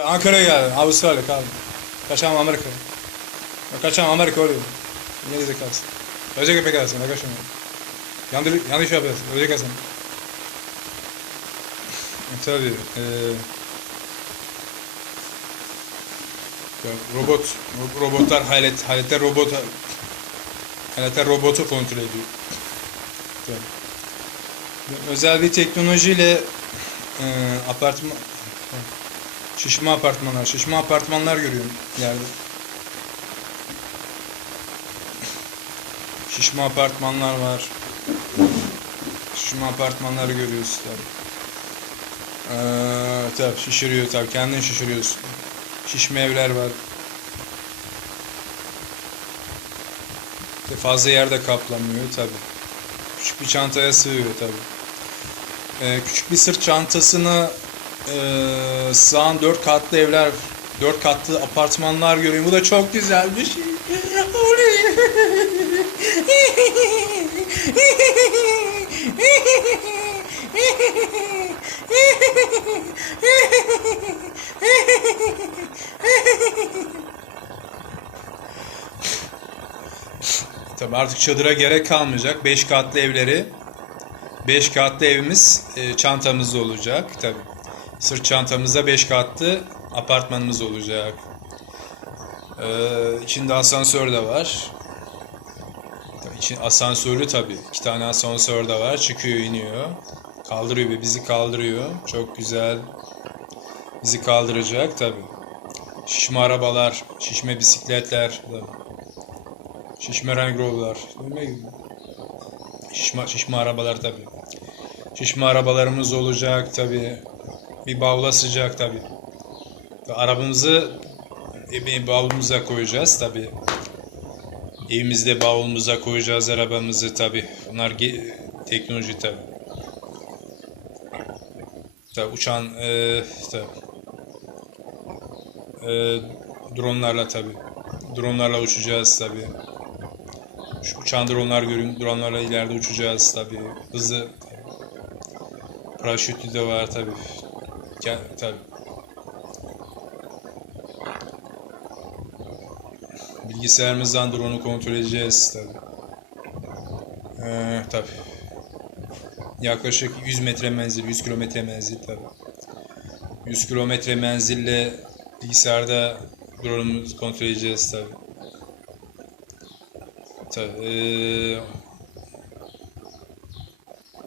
Ben Ankara'ya geldim. Avustralya kaldım. Kaçağım Amerika. Ben kaçağım Amerika oluyor. Niye zekalısın? Ölecek köpek arasın. Ne kaçıyorsun? Yanlış, yanlış yapıyorsun. Ölecek arasın. Tabii. Ya robot, ro- robotlar hayalet, hayaletler robot, hayaletler robotu kontrol ediyor. Tabii. Özel bir teknolojiyle e, apartman, şişme apartmanlar, şişme apartmanlar görüyorum yerde. Şişme apartmanlar var. Şişme apartmanları görüyoruz tabii. Ee, tabii şişiriyor tabii kendin şişiriyorsun. Şişme evler var. İşte fazla yerde kaplamıyor tabii. Küçük bir çantaya sığıyor tabii. Ee, küçük bir sırt çantasını e, sığan dört katlı evler, dört katlı apartmanlar görüyorum. Bu da çok güzel bir şey. Tabii artık çadıra gerek kalmayacak. 5 katlı evleri 5 katlı evimiz e, çantamızda olacak tabii. Sırt çantamızda 5 katlı apartmanımız olacak. Ee, içinde asansör de var. İçin asansörlü tabii. İki tane asansör de var. Çıkıyor, iniyor. Kaldırıyor ve bizi kaldırıyor. Çok güzel. Bizi kaldıracak tabii. Şişme arabalar, şişme bisikletler. Şişme Range Rover'lar. Şişme, şişme arabalar tabii. Şişme arabalarımız olacak tabii. Bir bavula sıcak tabii. Arabamızı bir bavulumuza koyacağız tabii. Evimizde bavulumuza koyacağız arabamızı tabii. Bunlar teknoloji tabii. Tabii uçan e, tabii. E, dronlarla tabii. Dronlarla uçacağız tabii. Şu uçan dronlar görün, dronlarla ileride uçacağız tabii. Hızlı. Paraşütü de var tabii. Gel, tabii. Bilgisayarımızdan drone'u kontrol edeceğiz tabii. Ee, tabii. Yaklaşık 100 metre menzil, 100 kilometre menzil tabii. 100 kilometre menzille bilgisayarda drone'umuzu kontrol edeceğiz tabii. Tabii. eee,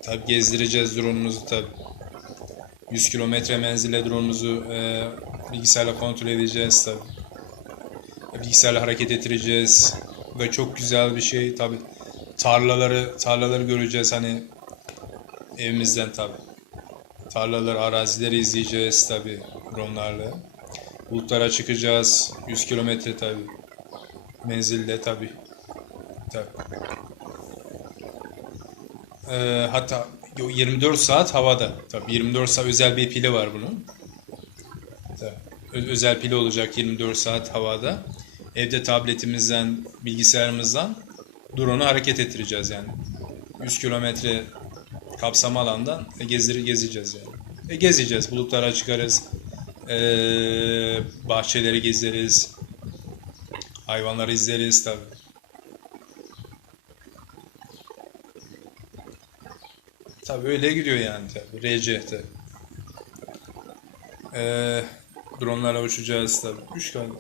tabii gezdireceğiz drone'umuzu tabii. 100 kilometre menzille drone'umuzu eee, bilgisayarla kontrol edeceğiz tabii. Bilgisayarla hareket ettireceğiz. Ve çok güzel bir şey tabii. Tarlaları tarlaları göreceğiz hani evimizden tabii. Tarlaları, arazileri izleyeceğiz tabii drone'larla. Bulutlara çıkacağız. 100 kilometre tabii. Menzilde tabii. Tabii. Ee, hatta 24 saat havada. Tabii 24 saat özel bir pili var bunun. Tabii. Özel pili olacak 24 saat havada. Evde tabletimizden, bilgisayarımızdan drone'u hareket ettireceğiz yani. 100 kilometre kapsam alandan e, gezdir gezeceğiz yani. E, gezeceğiz, bulutlara çıkarız. Ee, bahçeleri gezeriz. Hayvanları izleriz tabii. Tabii öyle gidiyor yani tabii. RC tabii. Ee, dronlarla uçacağız tabii. Üç galiba.